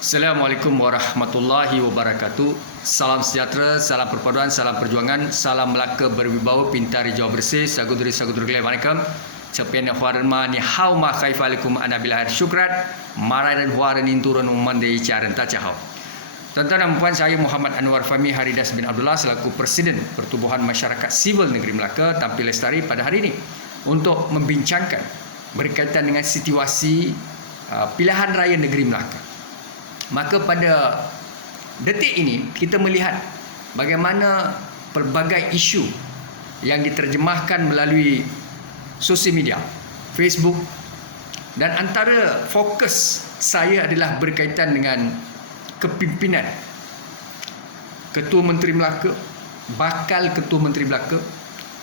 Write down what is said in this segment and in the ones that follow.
Assalamualaikum warahmatullahi wabarakatuh. Salam sejahtera, salam perpaduan, salam perjuangan, salam Melaka berwibawa, pintar hijau bersih, saudari-saudari Assalamualaikum. Cepian huaran ni hau ma khaifalikum ana bilahir syukrat, marai dan huaran inturun umandai caran tacahau. Tuan-tuan dan puan, saya Muhammad Anwar Fahmi Haridas bin Abdullah selaku Presiden Pertubuhan Masyarakat Sivil Negeri Melaka tampil lestari pada hari ini untuk membincangkan berkaitan dengan situasi pilihan raya negeri Melaka. Maka pada detik ini kita melihat bagaimana pelbagai isu yang diterjemahkan melalui sosial media, Facebook, dan antara fokus saya adalah berkaitan dengan kepimpinan Ketua Menteri Melaka, bakal Ketua Menteri Melaka,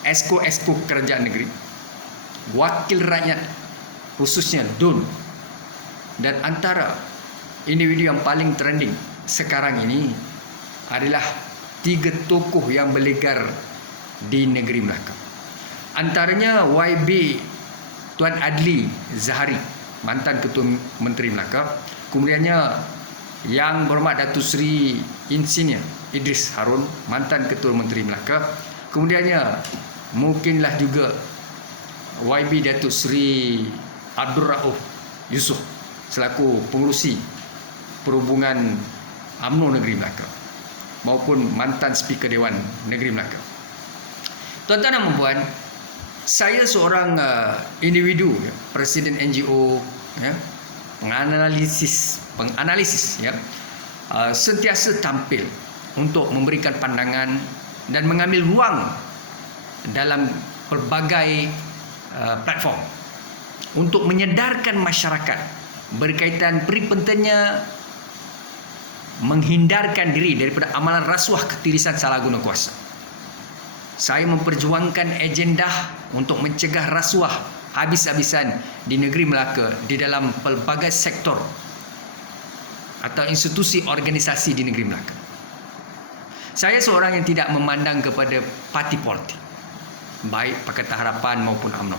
esko-esko kerajaan negeri, wakil rakyat khususnya DUN, dan antara individu yang paling trending sekarang ini adalah 3 tokoh yang berlegar di negeri Melaka. Antaranya YB Tuan Adli Zahari, mantan Ketua Menteri Melaka. Kemudiannya Yang Berhormat Datuk Seri Insinyur Idris Harun, mantan Ketua Menteri Melaka. Kemudiannya mungkinlah juga YB Datuk Seri Abdul Rauf Yusof selaku pengerusi Perhubungan UMNO Negeri Melaka maupun mantan Speaker Dewan Negeri Melaka. Tuan-tuan dan puan, saya seorang individu, presiden NGO, penganalisis, sentiasa tampil untuk memberikan pandangan dan mengambil ruang dalam pelbagai platform untuk menyedarkan masyarakat berkaitan peri pentingnya menghindarkan diri daripada amalan rasuah, ketirisan, salah guna kuasa. Saya memperjuangkan agenda untuk mencegah rasuah habis-habisan di negeri Melaka di dalam pelbagai sektor atau institusi organisasi di negeri Melaka. Saya seorang yang tidak memandang kepada parti politik, baik Pakatan Harapan maupun UMNO.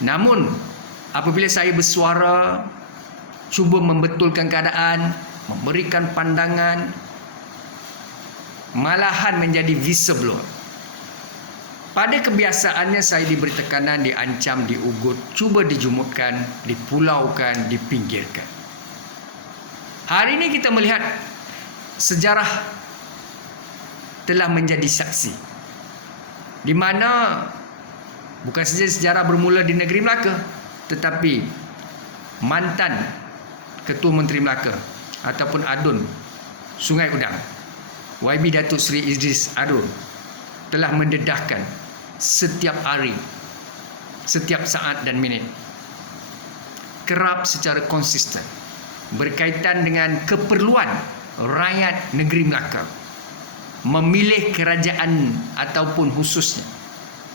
Namun apabila saya bersuara, cuba membetulkan keadaan, memberikan pandangan, malahan menjadi whistleblower. Pada kebiasaannya saya diberi tekanan, diancam, diugut, cuba dijumutkan, dipulaukan, dipinggirkan. Hari ini kita melihat sejarah telah menjadi saksi, di mana bukan saja sejarah bermula di negeri Melaka, tetapi mantan Ketua Menteri Melaka ataupun ADUN Sungai Udang, YB Datuk Seri Idris Harun, telah mendedahkan setiap hari, setiap saat dan minit, kerap secara konsisten berkaitan dengan keperluan rakyat negeri Melaka memilih kerajaan ataupun khususnya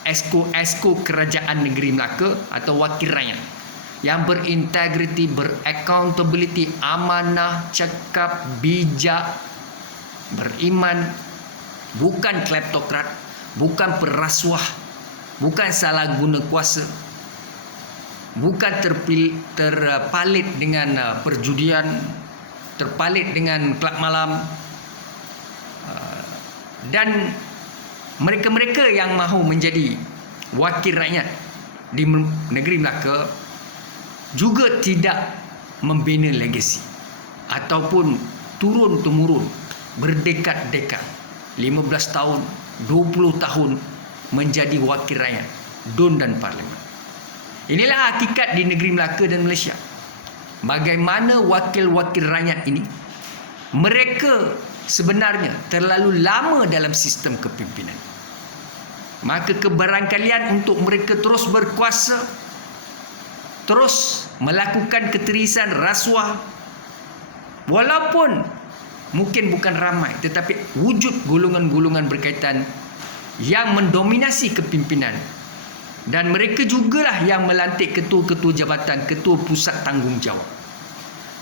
esko kerajaan negeri Melaka atau wakil rakyat yang berintegriti, beraccountability, amanah, cakap, bijak, beriman, bukan kleptokrat, bukan perasuah, bukan salah guna kuasa, bukan terpalit dengan perjudian, terpalit dengan kelab malam, dan mereka-mereka yang mahu menjadi wakil rakyat di negeri Melaka juga tidak membina legasi ataupun turun-temurun berdekad-dekad 15 tahun, 20 tahun menjadi wakil rakyat DUN dan Parlimen. Inilah hakikat di negeri Melaka dan Malaysia. Bagaimana wakil-wakil rakyat ini, mereka sebenarnya terlalu lama dalam sistem kepimpinan. Maka kebarangkalian untuk mereka terus berkuasa, terus melakukan ketirisan, rasuah, walaupun mungkin bukan ramai, tetapi wujud golongan-golongan berkaitan yang mendominasi kepimpinan, dan mereka jugalah yang melantik ketua-ketua jabatan, ketua pusat tanggungjawab.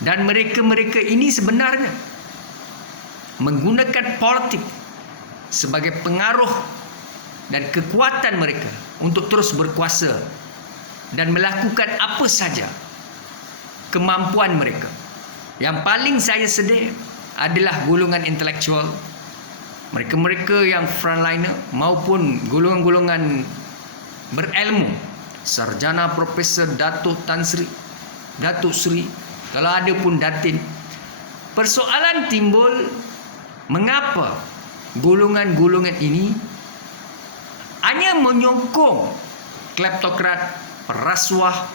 Dan mereka-mereka ini sebenarnya menggunakan politik sebagai pengaruh dan kekuatan mereka untuk terus berkuasa dan melakukan apa saja kemampuan mereka Yang paling saya sedih adalah golongan intelektual, mereka-mereka yang frontliner maupun golongan-golongan berilmu, sarjana, profesor, Datuk Tan Sri, Datuk Sri, kalau ada pun Datin. Persoalan timbul, mengapa golongan-golongan ini hanya menyokong kleptokrat, perasuah,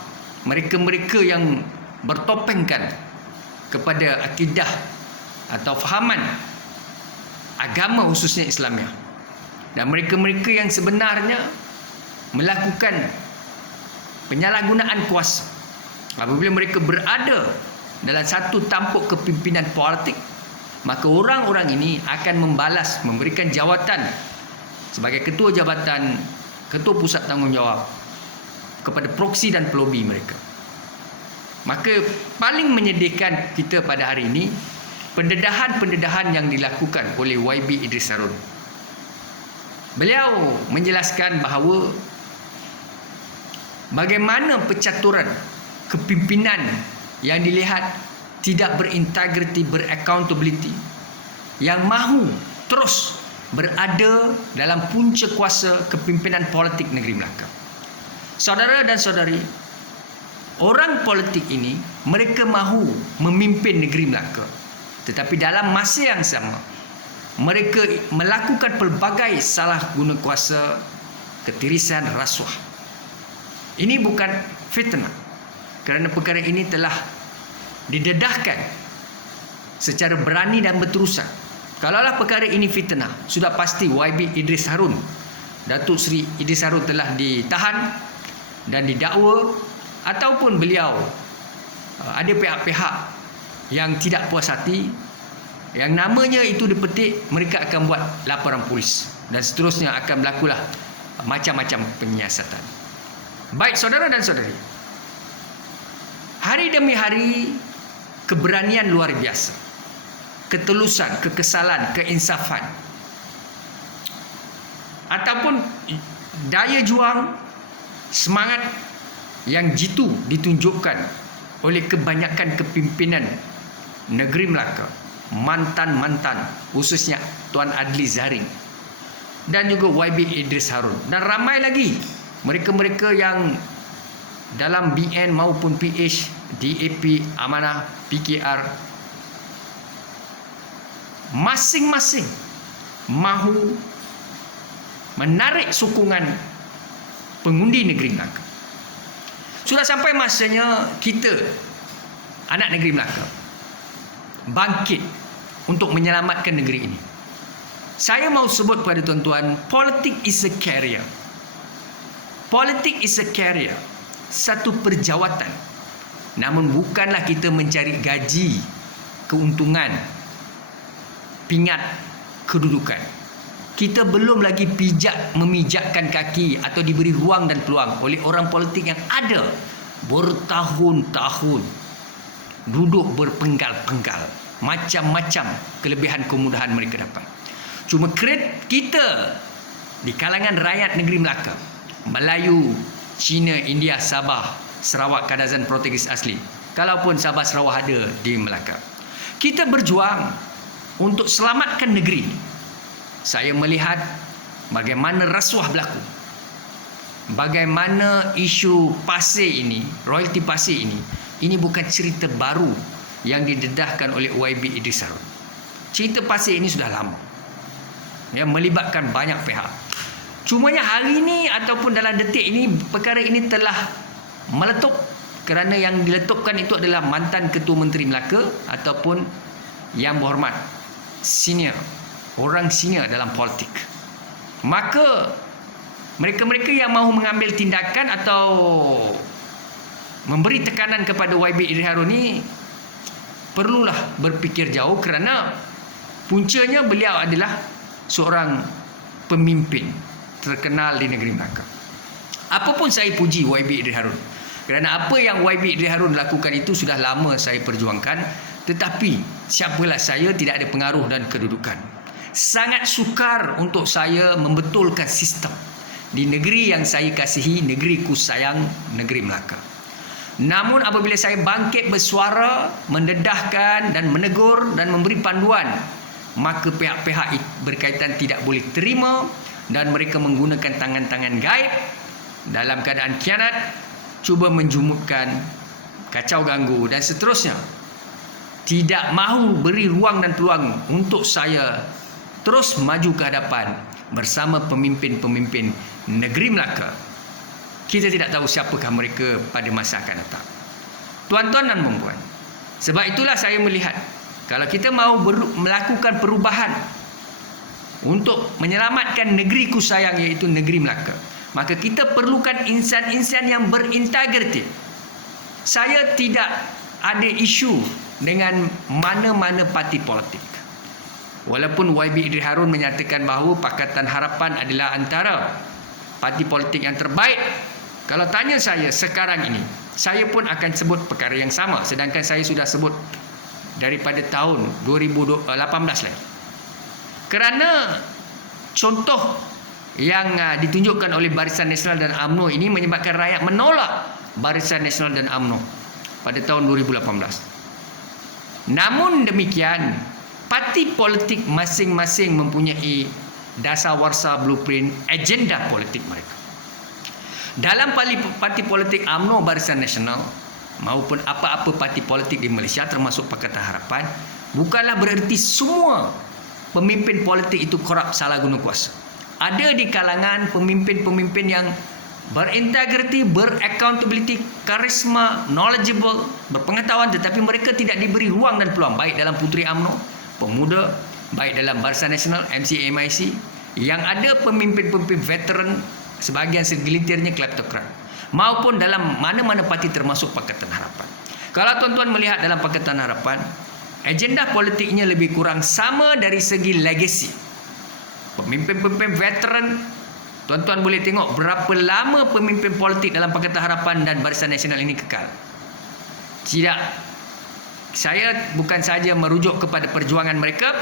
mereka-mereka yang bertopengkan kepada akidah atau fahaman agama khususnya Islamiah, dan mereka-mereka yang sebenarnya melakukan penyalahgunaan kuasa apabila mereka berada dalam satu tampuk kepimpinan politik, maka orang-orang ini akan membalas, memberikan jawatan sebagai ketua jabatan, ketua pusat tanggungjawab kepada proksi dan pelobi mereka. Maka paling menyedihkan kita pada hari ini, pendedahan-pendedahan yang dilakukan oleh YB Idris Harun. Beliau menjelaskan bahawa bagaimana pencaturan kepimpinan yang dilihat tidak berintegriti, beraccountability, yang mahu terus berada dalam punca kuasa kepimpinan politik negeri Melaka. Saudara dan saudari, orang politik ini mereka mahu memimpin negeri Melaka, tetapi dalam masa yang sama mereka melakukan pelbagai salah guna kuasa, ketirisan, rasuah. Ini bukan fitnah, kerana perkara ini telah didedahkan secara berani dan berterusan. Kalaulah perkara ini fitnah, sudah pasti YB Idris Harun, Datuk Seri Idris Harun telah ditahan dan didakwa, ataupun beliau ada pihak-pihak yang tidak puas hati, yang namanya itu dipetik, mereka akan buat laporan polis dan seterusnya akan berlakulah macam-macam penyiasatan. Baik saudara dan saudari, hari demi hari keberanian luar biasa, ketelusan, kekesalan, keinsafan, ataupun daya juang, semangat yang jitu ditunjukkan oleh kebanyakan kepimpinan negeri Melaka, mantan-mantan, khususnya Tuan Adli Zaring dan juga YB Idris Harun, dan ramai lagi mereka-mereka yang dalam BN maupun PH, DAP, Amanah, PKR, masing-masing mahu menarik sokongan pengundi negeri Melaka. Sudah sampai masanya kita, anak negeri Melaka, bangkit untuk menyelamatkan negeri ini. Saya mau sebut kepada tuan-tuan, politik is a career. Politik is a career, satu perjawatan. Namun bukanlah kita mencari gaji, keuntungan, pingat, kedudukan. Kita belum lagi memijakkan kaki atau diberi ruang dan peluang oleh orang politik yang ada bertahun-tahun duduk berpenggal-penggal, macam-macam kelebihan kemudahan mereka dapat. Cuma kita di kalangan rakyat negeri Melaka, Melayu, Cina, India, Sabah, Sarawak, Kadazan, Portugis asli, kalaupun Sabah, Sarawak ada di Melaka, kita berjuang untuk selamatkan negeri. Saya melihat bagaimana rasuah berlaku, bagaimana isu pasir ini, royalti pasir ini bukan cerita baru yang didedahkan oleh YB Idris Harun. Cerita pasir ini sudah lama, yang melibatkan banyak pihak. Cumanya hari ini ataupun dalam detik ini, perkara ini telah meletup, kerana yang diletupkan itu adalah mantan Ketua Menteri Melaka ataupun yang berhormat senior, orang senior dalam politik. Maka mereka-mereka yang mahu mengambil tindakan atau memberi tekanan kepada YB Idris Harun ini perlulah berfikir jauh, kerana puncanya beliau adalah seorang pemimpin terkenal di negeri Melaka. Apapun saya puji YB Idris Harun, kerana apa yang YB Idris Harun lakukan itu sudah lama saya perjuangkan, tetapi siapalah saya, tidak ada pengaruh dan kedudukan. Sangat sukar untuk saya membetulkan sistem di negeri yang saya kasihi, negeriku sayang, negeri Melaka. Namun apabila saya bangkit bersuara, mendedahkan dan menegur dan memberi panduan, maka pihak-pihak berkaitan tidak boleh terima dan mereka menggunakan tangan-tangan gaib dalam keadaan khianat, cuba menjumutkan, kacau ganggu dan seterusnya. Tidak mahu beri ruang dan peluang untuk saya terus maju ke hadapan bersama pemimpin-pemimpin negeri Melaka. Kita tidak tahu siapakah mereka pada masa akan datang. Tuan-tuan dan puan-puan, sebab itulah saya melihat kalau kita mahu melakukan perubahan untuk menyelamatkan negeriku sayang, iaitu negeri Melaka, maka kita perlukan insan-insan yang berintegriti. Saya tidak ada isu dengan mana-mana parti politik. Walaupun YB Idris Harun menyatakan bahawa Pakatan Harapan adalah antara parti politik yang terbaik, kalau tanya saya sekarang ini, saya pun akan sebut perkara yang sama, sedangkan saya sudah sebut daripada tahun 2018 lagi. Kerana contoh yang ditunjukkan oleh Barisan Nasional dan UMNO ini menyebabkan rakyat menolak Barisan Nasional dan UMNO pada tahun 2018. Namun demikian, parti politik masing-masing mempunyai dasar warsa blueprint agenda politik mereka. Dalam parti politik UMNO Barisan Nasional maupun apa-apa parti politik di Malaysia termasuk Pakatan Harapan, bukanlah bererti semua pemimpin politik itu korup, salah guna kuasa. Ada di kalangan pemimpin-pemimpin yang berintegriti, beraccountability, karisma, knowledgeable, berpengetahuan, tetapi mereka tidak diberi ruang dan peluang, baik dalam Puteri UMNO, Pemuda, baik dalam Barisan Nasional, MCA-MIC, yang ada pemimpin-pemimpin veteran, sebahagian segelintirnya kleptokrat, maupun dalam mana-mana parti termasuk Pakatan Harapan. Kalau tuan-tuan melihat dalam Pakatan Harapan, agenda politiknya lebih kurang sama dari segi legacy. Pemimpin-pemimpin veteran, tuan-tuan boleh tengok berapa lama pemimpin politik dalam Pakatan Harapan dan Barisan Nasional ini kekal. Tidak, saya bukan saja merujuk kepada perjuangan mereka,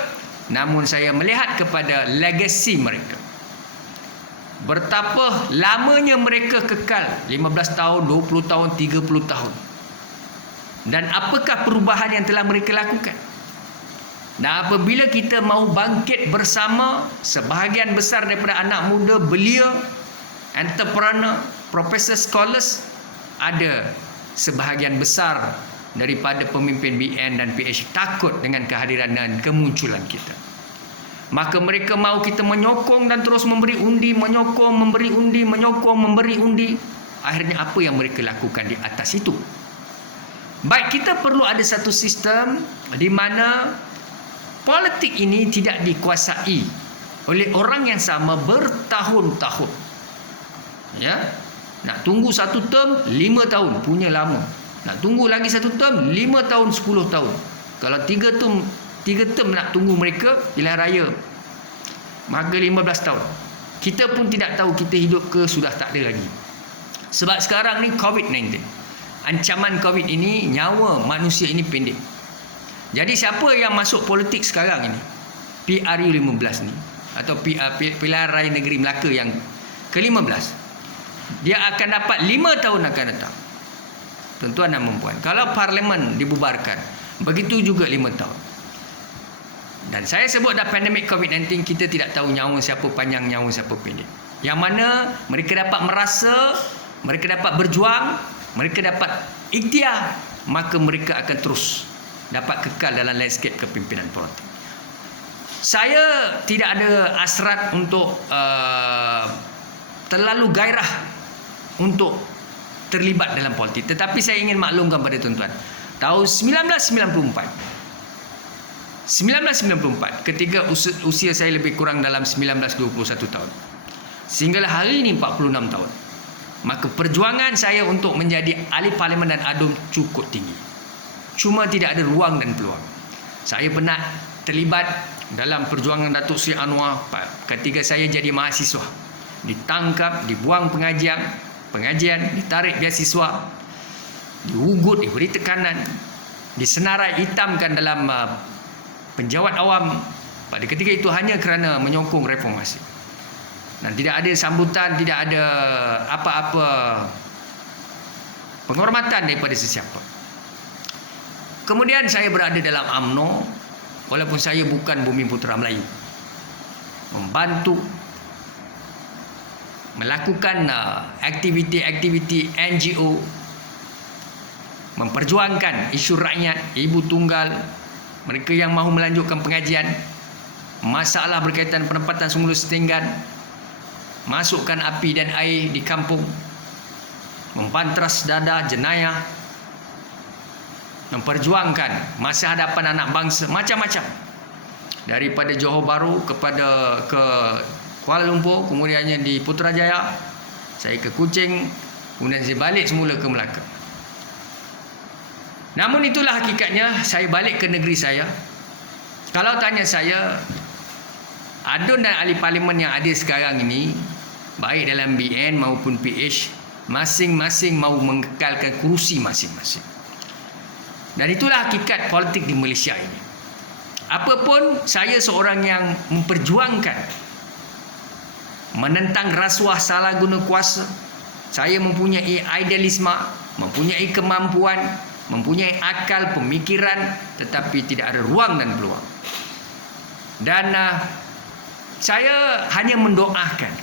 namun saya melihat kepada legacy mereka. Betapa lamanya mereka kekal, 15 tahun, 20 tahun, 30 tahun. Dan apakah perubahan yang telah mereka lakukan? Dan apabila kita mahu bangkit bersama, sebahagian besar daripada anak muda, belia, entrepreneur, profesor, scholars, ada sebahagian besar daripada pemimpin BN dan PH takut dengan kehadiran dan kemunculan kita. Maka mereka mahu kita menyokong dan terus memberi undi, menyokong, memberi undi, menyokong, memberi undi. Akhirnya apa yang mereka lakukan di atas itu? Baik, kita perlu ada satu sistem di mana politik ini tidak dikuasai oleh orang yang sama bertahun-tahun. Ya, nak tunggu satu term 5 tahun, punya lama. Nak tunggu lagi satu term 5 tahun, 10 tahun. Kalau 3 term nak tunggu mereka pilihan raya, maka 15 tahun. Kita pun tidak tahu kita hidup ke sudah tak ada lagi. Sebab sekarang ni COVID-19, ancaman COVID ini, nyawa manusia ini pendek. Jadi siapa yang masuk politik sekarang ini, PRU 15 ni, atau pilihan raya negeri Melaka yang ke-15, dia akan dapat 5 tahun akan datang. Tuan-tuan dan puan, kalau parlimen dibubarkan, begitu juga 5 tahun. Dan saya sebut dah pandemik COVID-19, kita tidak tahu nyawa siapa panjang, nyawa siapa pendek. Yang mana mereka dapat merasa, mereka dapat berjuang, mereka dapat ikhtiar, maka mereka akan terus dapat kekal dalam landscape kepimpinan politik. Saya tidak ada hasrat untuk terlalu gairah untuk terlibat dalam politik, tetapi saya ingin maklumkan pada tuan-tuan, tahun 1994 ketika usia saya lebih kurang dalam 19-21 tahun, sehinggalah hari ini 46 tahun, maka perjuangan saya untuk menjadi ahli parlimen dan ADUM cukup tinggi. Cuma tidak ada ruang dan peluang. Saya pernah terlibat dalam perjuangan Datuk Seri Anwar ketika saya jadi mahasiswa. Ditangkap, dibuang pengajian, ditarik beasiswa, diugut, diberi tekanan, disenarai hitamkan dalam penjawat awam pada ketika itu hanya kerana menyokong reformasi. Dan tidak ada sambutan, tidak ada apa-apa penghormatan daripada sesiapa. Kemudian saya berada dalam UMNO, walaupun saya bukan Bumi Putera Melayu, membantu melakukan aktiviti-aktiviti NGO, memperjuangkan isu rakyat, ibu tunggal, mereka yang mahu melanjutkan pengajian, masalah berkaitan penempatan Sungai Setinggan, masukkan api dan air di kampung, membantras dada jenayah, memperjuangkan masa hadapan anak bangsa, macam-macam. Daripada Johor Bahru ke Kuala Lumpur, kemudiannya di Putrajaya, saya ke Kuching, kemudian saya balik semula ke Melaka. Namun itulah hakikatnya, saya balik ke negeri saya. Kalau tanya saya, adun dan ahli parlimen yang ada sekarang ini, baik dalam BN maupun PH, masing-masing mahu mengekalkan kerusi masing-masing. Dan itulah hakikat politik di Malaysia ini. Apapun, saya seorang yang memperjuangkan menentang rasuah salah guna kuasa. Saya mempunyai idealisme, mempunyai kemampuan, mempunyai akal, pemikiran, tetapi tidak ada ruang dan peluang. Dan saya hanya mendoakan.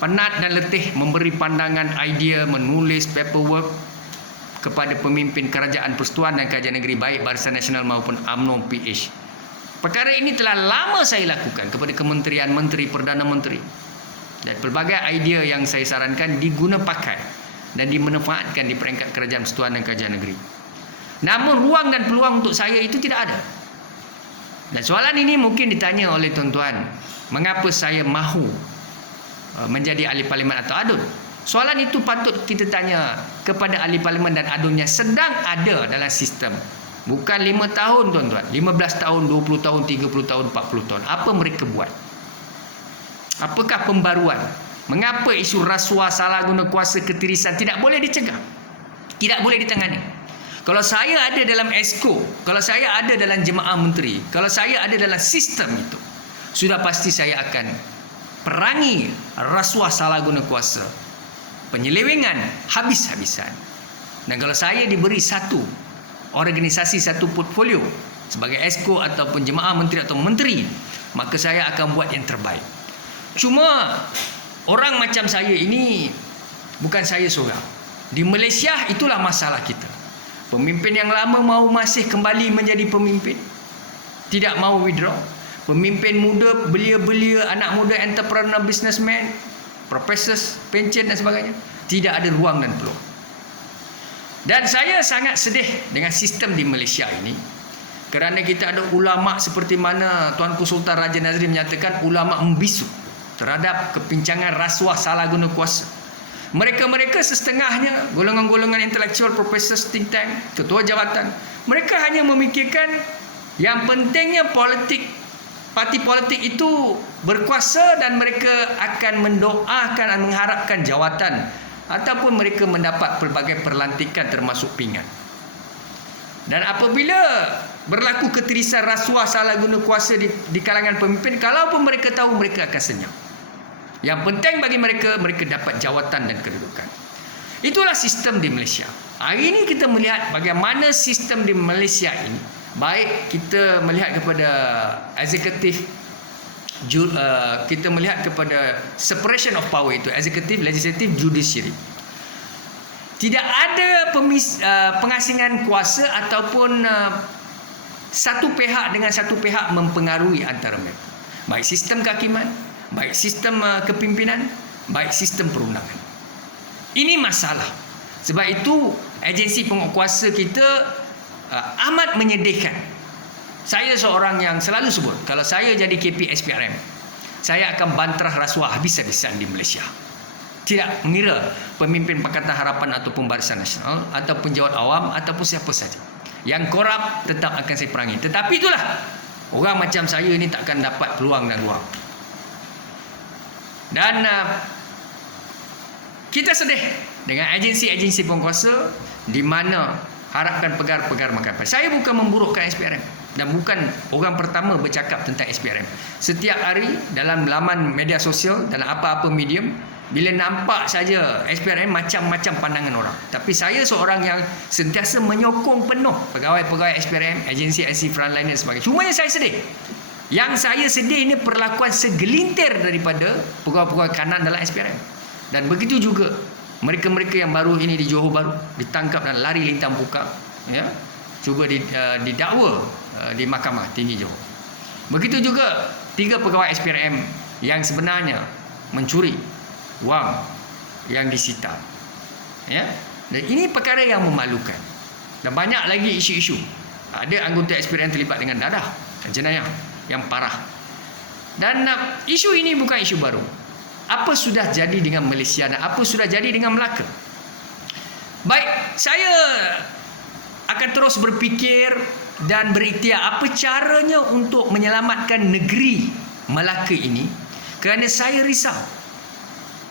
Penat dan letih memberi pandangan, idea, menulis paperwork kepada pemimpin Kerajaan Persekutuan dan Kajian Negeri, baik Barisan Nasional maupun UMNO PH. Perkara ini telah lama saya lakukan kepada Kementerian Menteri, Perdana Menteri. Dan pelbagai idea yang saya sarankan diguna pakai dan dimanfaatkan di peringkat Kerajaan Persekutuan dan Kajian Negeri. Namun ruang dan peluang untuk saya itu tidak ada. Dan soalan ini mungkin ditanya oleh tuan-tuan, mengapa saya mahu menjadi ahli parlimen atau adun? Soalan itu patut kita tanya kepada ahli parlimen dan adunnya sedang ada dalam sistem. Bukan 5 tahun tuan-tuan, 15 tahun, 20 tahun, 30 tahun, 40 tahun. Apa mereka buat? Apakah pembaruan? Mengapa isu rasuah, salah guna kuasa, ketirisan tidak boleh dicegah? Tidak boleh ditangani? Kalau saya ada dalam ESCO, kalau saya ada dalam jemaah menteri, kalau saya ada dalam sistem itu, sudah pasti saya akan perangi rasuah, salah guna kuasa, penyelewengan habis-habisan. Dan kalau saya diberi satu organisasi, satu portfolio sebagai ESCO ataupun jemaah menteri atau menteri, maka saya akan buat yang terbaik. Cuma orang macam saya ini bukan saya seorang. Di Malaysia itulah masalah kita. Pemimpin yang lama mahu masih kembali menjadi pemimpin, tidak mahu withdraw. Pemimpin muda, belia-belia, anak muda, entrepreneur, businessman, profesor, pencen dan sebagainya, tidak ada ruang dan peluang. Dan saya sangat sedih dengan sistem di Malaysia ini, kerana kita ada ulama seperti mana Tuanku Sultan Raja Nazri menyatakan, ulama membisu terhadap kepincangan rasuah, salah guna kuasa. Mereka-mereka setengahnya golongan-golongan intelektual, profesor, think tank, ketua jawatan, mereka hanya memikirkan yang pentingnya politik, parti politik itu berkuasa dan mereka akan mendoakan dan mengharapkan jawatan ataupun mereka mendapat pelbagai perlantikan termasuk pingat. Dan apabila berlaku ketirisan, rasuah, salah guna kuasa di kalangan pemimpin, kalaupun mereka tahu, mereka akan senyap. Yang penting bagi mereka, mereka dapat jawatan dan kedudukan. Itulah sistem di Malaysia. Hari ini kita melihat bagaimana sistem di Malaysia ini. Baik kita melihat kepada eksekutif, kita melihat kepada separation of power itu, eksekutif, legislatif, judiciary. Tidak ada pengasingan kuasa ataupun satu pihak dengan satu pihak mempengaruhi antara mereka. Baik sistem kehakiman, baik sistem kepimpinan, baik sistem perundangan. Ini masalah. Sebab itu agensi penguatkuasa kita amat menyedihkan. Saya seorang yang selalu sebut, kalau saya jadi KP SPRM, saya akan banterah rasuah habis-habisan di Malaysia. Tidak mengira pemimpin Pakatan Harapan ataupun Barisan Nasional ataupun jawat awam ataupun siapa saja. Yang korup tetap akan saya perangi. Tetapi itulah, orang macam saya ini takkan dapat peluang dan ruang. Dan kita sedih dengan agensi-agensi penguasa di mana harapkan pegar-pegar makan. Saya bukan memburukkan SPRM dan bukan orang pertama bercakap tentang SPRM. Setiap hari dalam laman media sosial, dalam apa-apa medium, Bila nampak saja SPRM macam-macam pandangan orang. Tapi saya seorang yang sentiasa menyokong penuh pegawai-pegawai SPRM, agensi frontline dan sebagainya. Cuma yang saya sedih. Yang saya sedih ini perlakuan segelintir daripada pegawai-pegawai kanan dalam SPRM. Dan begitu juga mereka-mereka yang baru ini di Johor Bahru ditangkap dan lari lintang pukak, ya, cuba didakwa di Mahkamah Tinggi Johor. Begitu juga 3 pegawai SPRM yang sebenarnya mencuri wang yang disita, ya. Dan ini perkara yang memalukan. Dan banyak lagi isu-isu. Ada anggota SPRM terlibat dengan dadah dan jenayah yang parah. Dan isu ini bukan isu baru. Apa sudah jadi dengan Malaysia dan apa sudah jadi dengan Melaka? Baik, saya akan terus berfikir dan berikhtiar apa caranya untuk menyelamatkan negeri Melaka ini, kerana saya risau.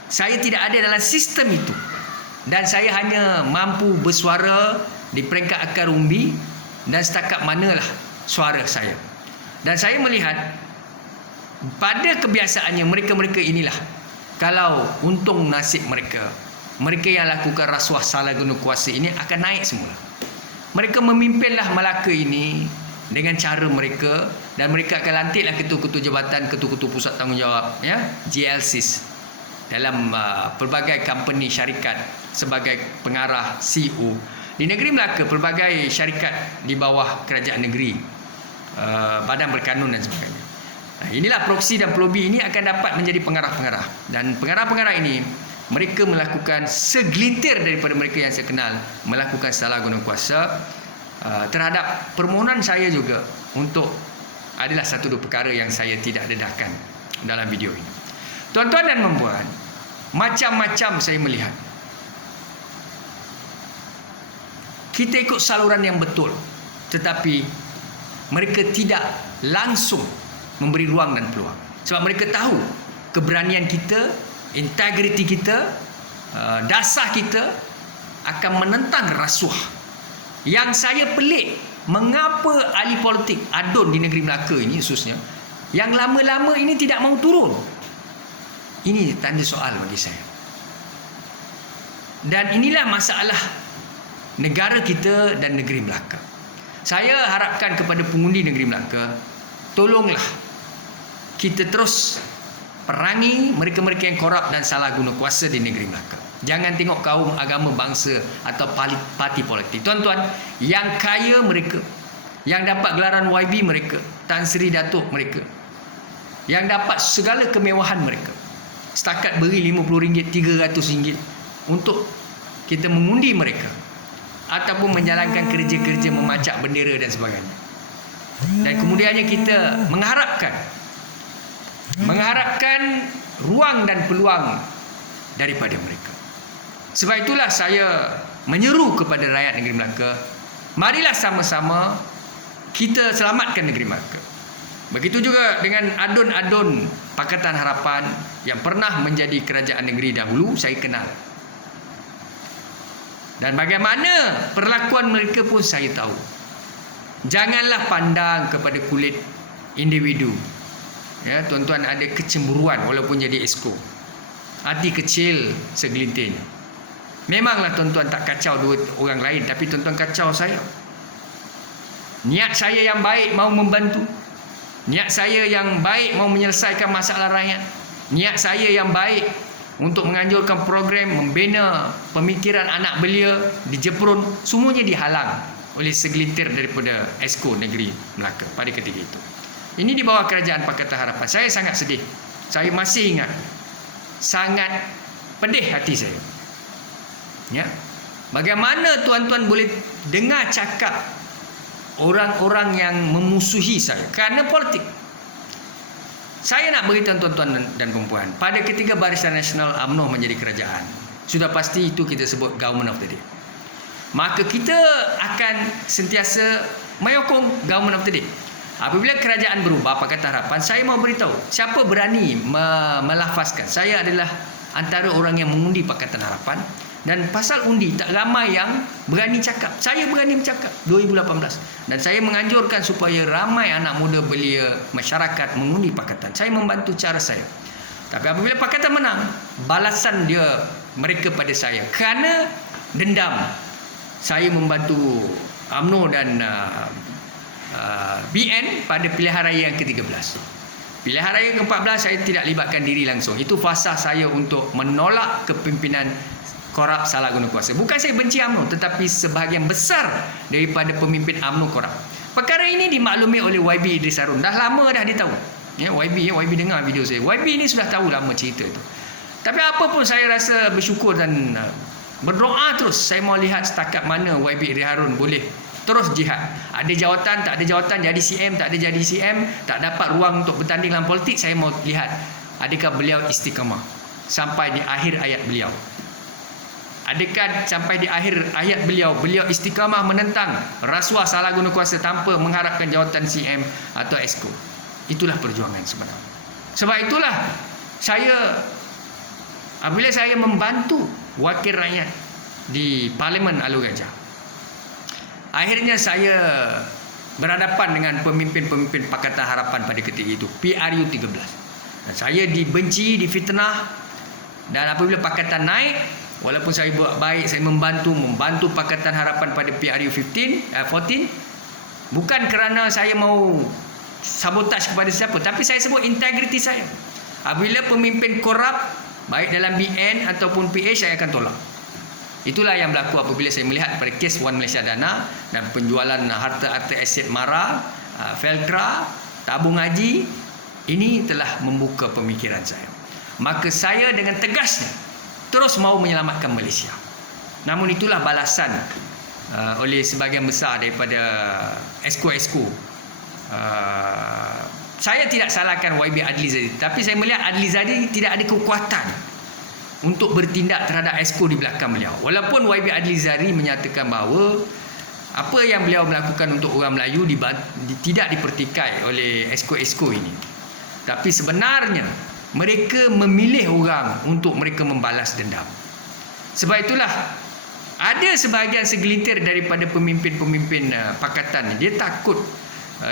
Saya tidak ada dalam sistem itu. Dan saya hanya mampu bersuara di peringkat akar umbi dan setakat manalah suara saya. Dan saya melihat pada kebiasaannya mereka-mereka inilah, kalau untung nasib mereka, mereka yang lakukan rasuah salah guna kuasa ini akan naik semula. Mereka memimpinlah Melaka ini dengan cara mereka, dan mereka akan lantiklah ketua-ketua jabatan, ketua-ketua pusat tanggungjawab, ya, GLCs dalam pelbagai company syarikat sebagai pengarah CEO. Di negeri Melaka, pelbagai syarikat di bawah kerajaan negeri, badan berkanun dan sebagainya. Inilah proksi dan pelobi ini akan dapat menjadi pengarah-pengarah. Dan pengarah-pengarah ini, mereka melakukan segelintir daripada mereka yang saya kenal melakukan salah guna kuasa terhadap permohonan saya juga untuk adalah 1-2 perkara yang saya tidak dedahkan dalam video ini. Tuan-tuan dan puan-puan, macam-macam saya melihat. Kita ikut saluran yang betul, tetapi mereka tidak langsung memberi ruang dan peluang. Sebab mereka tahu keberanian kita, integriti kita, dasar kita akan menentang rasuah. Yang saya pelik, mengapa ahli politik adun di negeri Melaka ini khususnya, yang lama-lama ini tidak mahu turun. Ini tanda soal bagi saya. Dan inilah masalah negara kita dan negeri Melaka. Saya harapkan kepada pengundi negeri Melaka, tolonglah kita terus perangi mereka-mereka yang korup dan salah guna kuasa di negeri Melaka. Jangan tengok kaum, agama, bangsa atau parti politik. Tuan-tuan, yang kaya mereka, yang dapat gelaran YB mereka, Tan Sri Datuk mereka, yang dapat segala kemewahan mereka, setakat beri RM50, RM300 untuk kita mengundi mereka, ataupun menjalankan kerja-kerja memacak bendera dan sebagainya. Dan kemudiannya kita mengharapkan ruang dan peluang daripada mereka. Sebab itulah saya menyeru kepada rakyat negeri Melaka, marilah sama-sama kita selamatkan negeri Melaka. Begitu juga dengan adun-adun Pakatan Harapan yang pernah menjadi kerajaan negeri dahulu, saya kenal. Dan bagaimana perlakuan mereka pun saya tahu. Janganlah pandang kepada kulit individu. Ya, tuan-tuan ada kecemburuan walaupun jadi esko. Hati kecil segelintirnya. Memanglah tuan-tuan tak kacau 2 orang lain, tapi tuan-tuan kacau saya. Niat saya yang baik mahu membantu. Niat saya yang baik mahu menyelesaikan masalah rakyat. Niat saya yang baik untuk menganjurkan program membina pemikiran anak belia di Jeprun, semuanya dihalang oleh segelintir daripada esko negeri Melaka pada ketika itu. Ini di bawah kerajaan Pakatan Harapan. Saya sangat sedih. Saya masih ingat. Sangat pedih hati saya. Ya. Bagaimana tuan-tuan boleh dengar cakap orang-orang yang memusuhi saya kerana politik. Saya nak beritahu tuan-tuan dan perempuan, pada ketika Barisan Nasional UMNO menjadi kerajaan, sudah pasti itu kita sebut government of the day. Maka kita akan sentiasa menyokong government of the day. Apabila kerajaan berubah, Pakatan Harapan, saya mau beritahu, siapa berani melafazkan, saya adalah antara orang yang mengundi Pakatan Harapan. Dan pasal undi tak ramai yang berani cakap. Saya berani bercakap 2018. Dan saya menganjurkan supaya ramai anak muda belia masyarakat mengundi Pakatan. Saya membantu cara saya. Tapi apabila Pakatan menang, balasan mereka pada saya kerana dendam saya membantu UMNO dan BN pada pilihan raya yang ke-13. Pilihan raya ke-14 saya tidak libatkan diri langsung. Itu fasa saya untuk menolak kepimpinan korup salah guna kuasa. Bukan saya benci UMNO, tetapi sebahagian besar daripada pemimpin UMNO korup. Perkara ini dimaklumi oleh YB Idris Harun. Dah lama dah dia tahu. YB dengar video saya. YB ni sudah tahu lama cerita itu. Tapi apa pun saya rasa bersyukur dan berdoa terus. Saya mau lihat setakat mana YB Idris Harun boleh terus jihad. Ada jawatan, tak ada jawatan, jadi CM, tak ada jadi CM, tak dapat ruang untuk bertanding dalam politik. Saya mau lihat adakah beliau istiqamah sampai di akhir ayat beliau. Adakah sampai di akhir ayat beliau istiqamah menentang rasuah salah guna kuasa tanpa mengharapkan jawatan CM atau Exco. Itulah perjuangan sebenarnya. Sebab itulah apabila saya membantu wakil rakyat di Parlimen Alor Gajah, akhirnya saya berhadapan dengan pemimpin-pemimpin Pakatan Harapan pada ketika itu, PRU 13. Dan saya dibenci, difitnah, dan apabila Pakatan naik, walaupun saya buat baik, saya membantu Pakatan Harapan pada PRU 14, bukan kerana saya mau sabotaj kepada siapa, tapi saya sebut integriti saya. Apabila pemimpin korup baik dalam BN ataupun PH, saya akan tolak. Itulah yang berlaku apabila saya melihat pada kes Wan Malaysia Dana dan penjualan harta-harta aset Mara, Velcra, tabung haji. Ini telah membuka pemikiran saya. Maka saya dengan tegasnya terus mau menyelamatkan Malaysia. Namun itulah balasan oleh sebahagian besar daripada Exco. Saya tidak salahkan YB Adli Zari, tapi saya melihat Adli Zari tidak ada kekuatan untuk bertindak terhadap Exco di belakang beliau. Walaupun YB Adli Zari menyatakan bahawa apa yang beliau melakukan untuk orang Melayu tidak dipertikai oleh Exco ini. Tapi sebenarnya mereka memilih orang untuk mereka membalas dendam. Sebab itulah ada sebahagian segelintir daripada pemimpin-pemimpin pakatan, dia takut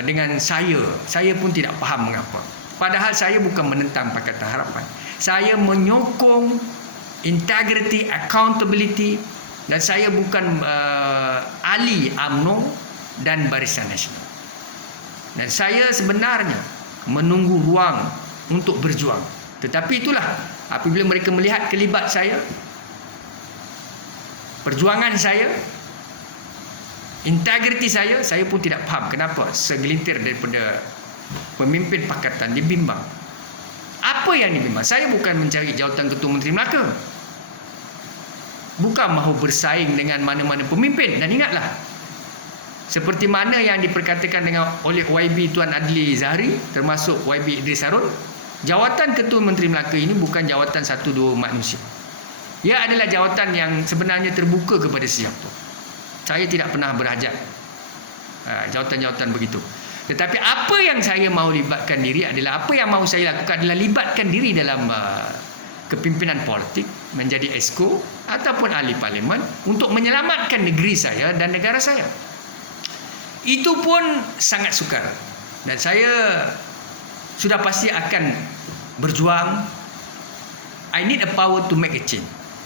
dengan saya. Saya pun tidak faham mengapa. Padahal saya bukan menentang Pakatan Harapan. Saya menyokong integrity, accountability, dan saya bukan ahli UMNO dan Barisan Nasional. Dan saya sebenarnya menunggu ruang untuk berjuang. Tetapi itulah, apabila mereka melihat kelibat saya, perjuangan saya, integriti saya pun tidak faham kenapa segelintir daripada pemimpin pakatan dibimbang. Apa yang dibimbang? Saya bukan mencari jawatan Ketua Menteri Melaka, bukan mahu bersaing dengan mana-mana pemimpin. Dan ingatlah, seperti mana yang diperkatakan oleh YB Tuan Adli Zahari, termasuk YB Idris Harun, jawatan Ketua Menteri Melaka ini bukan jawatan satu dua manusia. Ia adalah jawatan yang sebenarnya terbuka kepada siapa. Saya tidak pernah berhajat jawatan-jawatan begitu. Tetapi apa yang saya mahu libatkan diri adalah, apa yang mahu saya lakukan adalah libatkan diri dalam kepimpinan politik, menjadi Exco ataupun ahli parlimen untuk menyelamatkan negeri saya dan negara saya. Itu pun sangat sukar. Dan saya sudah pasti akan berjuang. I need a power to make a change.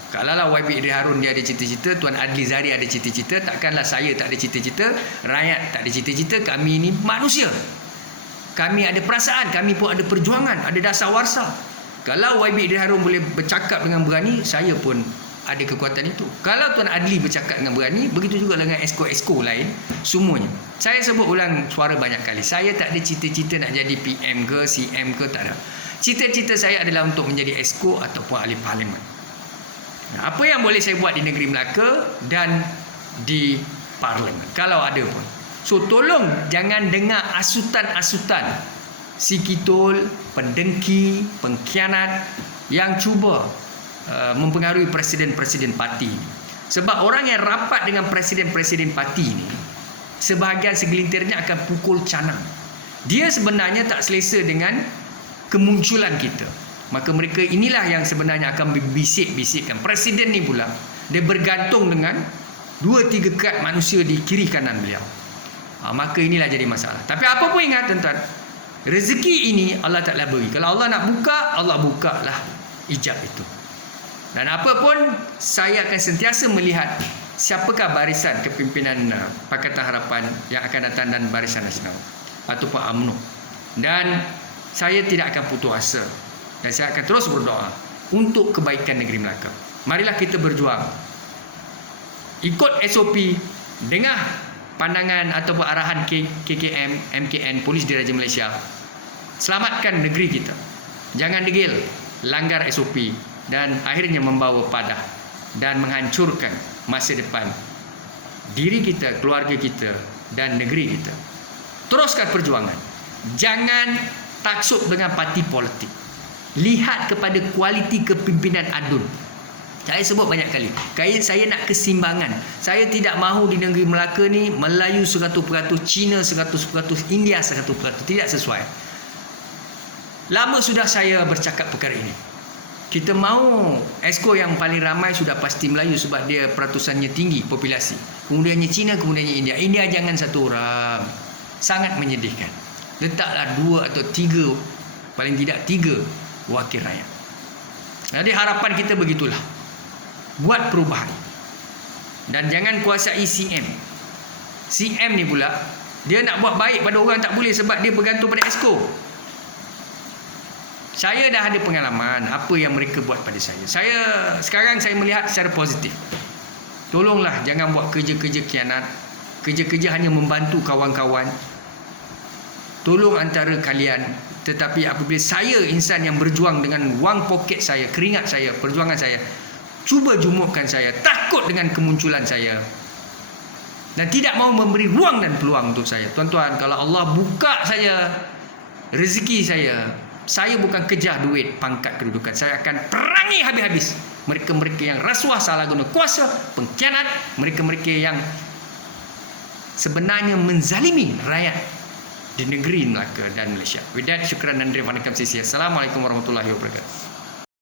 Kalaulah YB Idris Harun dia ada cita-cita, Tuan Adli Zahari ada cita-cita, takkanlah saya tak ada cita-cita, rakyat tak ada cita-cita. Kami ini manusia. Kami ada perasaan, kami pun ada perjuangan, ada dasar warsa. Kalau YB Idris Harun boleh bercakap dengan berani, saya pun ada kekuatan itu. Kalau Tuan Adli bercakap dengan berani, begitu juga dengan Exco lain, semuanya. Saya sebut ulang suara banyak kali. Saya tak ada cita-cita nak jadi PM ke, CM ke, tak ada. Cita-cita saya adalah untuk menjadi Exco ataupun ahli parlimen. Nah, apa yang boleh saya buat di negeri Melaka dan di parlimen, kalau ada pun. So tolong jangan dengar asutan-asutan si kitol, pendengki, pengkhianat yang cuba mempengaruhi presiden-presiden parti. Sebab orang yang rapat dengan presiden-presiden parti ini, sebahagian segelintirnya akan pukul canang. Dia sebenarnya tak selesa dengan kemunculan kita. Maka mereka inilah yang sebenarnya akan bisik-bisikkan. Presiden ni pula, dia bergantung dengan 2-3 kad manusia di kiri kanan beliau. Maka inilah jadi masalah. Tapi apa pun ingat tuan-tuan, rezeki ini Allah Ta'ala beri. Kalau Allah nak buka, Allah buka lah ijab itu. Dan apapun, saya akan sentiasa melihat siapakah barisan kepimpinan Pakatan Harapan yang akan datang dan Barisan Nasional ataupun UMNO. Dan saya tidak akan putus asa. Dan saya akan terus berdoa untuk kebaikan negeri Melaka. Marilah kita berjuang. Ikut SOP, dengar pandangan ataupun arahan KKM, MKN, Polis Diraja Malaysia. Selamatkan negeri kita. Jangan degil, langgar SOP dan akhirnya membawa padah dan menghancurkan masa depan diri kita, keluarga kita dan negeri kita. Teruskan perjuangan. Jangan taksub dengan parti politik. Lihat kepada kualiti kepimpinan adun. Saya sebut banyak kali, saya nak keseimbangan. Saya tidak mahu di negeri Melaka ni Melayu 100%, Cina 100%, India 100%. Tidak sesuai. Lama sudah saya bercakap perkara ini. Kita mahu Exco yang paling ramai sudah pasti Melayu sebab dia peratusannya tinggi populasi. Kemudiannya Cina, kemudiannya India. India jangan satu orang. Sangat menyedihkan. Letaklah 2 atau 3, paling tidak 3 wakil rakyat. Jadi harapan kita begitulah. Buat perubahan. Dan jangan kuasai CM. CM ni pula, dia nak buat baik pada orang tak boleh sebab dia bergantung pada Exco. Saya dah ada pengalaman apa yang mereka buat pada saya. Sekarang saya melihat secara positif. Tolonglah jangan buat kerja-kerja khianat. Kerja-kerja hanya membantu kawan-kawan. Tolong antara kalian. Tetapi apabila saya insan yang berjuang dengan wang poket saya, keringat saya, perjuangan saya, cuba jumuhkan saya, takut dengan kemunculan saya dan tidak mahu memberi ruang dan peluang untuk saya. Tuan-tuan, kalau Allah buka saya rezeki saya bukan kejar duit, pangkat, kedudukan. Saya akan perangi habis-habis mereka-mereka yang rasuah, salah guna kuasa, pengkhianat, mereka-mereka yang sebenarnya menzalimi rakyat di negeri Melaka dan Malaysia. With that, syukran dan terima kasih. Assalamualaikum warahmatullahi wabarakatuh.